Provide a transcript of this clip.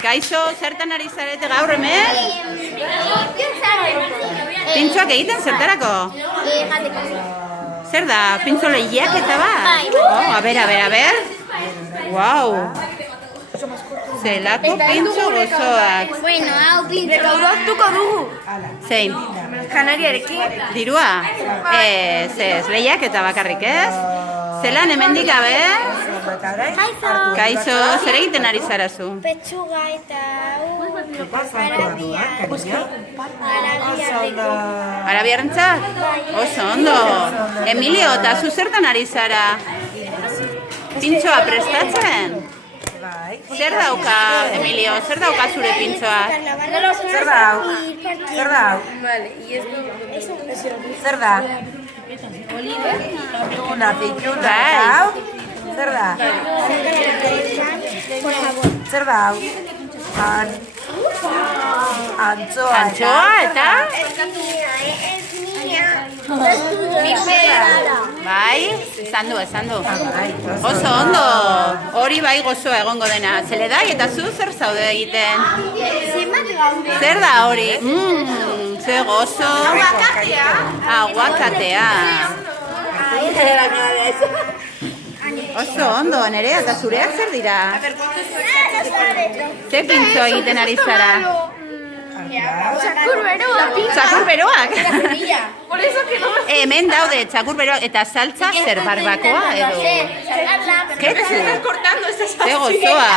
Kaixo, zertan ari zarete gaur hemen? Pintxoak egiten zertarako? Zer da, pintxo lehiak eta bat? Oh, a ber. Wow. Zelako pintxo gozoak. Bueno, hau pintxo. Gauratuko dugu. Zein? Kanariarekin. Dirua? Ez, lehiak eta bakarrik ez? Zelan hemendik gabe? Kaixo, zer egiten ari zara zu? Petxuga eta Arabiarrentzat? Oso ondo. Emilio, eta zu zertan ari zara? Pintxoa prestatzen? Zer dauka, Emilio? Zer dauka zure pintxoa? Zer da? Zer da? Una aceituna. Zer da? Zer da? Antxoa eta? Bai, esan du. Oso ondo, hori bai gozoa egongo dena. Zeledai eta zu zer zaude egiten? Zer da hori? Ze gozo. Aguakatea. Oso ondo, Nerea, eta zureak zer dira? Ze pintxo egiten ari zara? Txakur beroak? Hemen daude txakur beroak eta saltza zer barbakoa edo? Ketzu? Ze gozoa!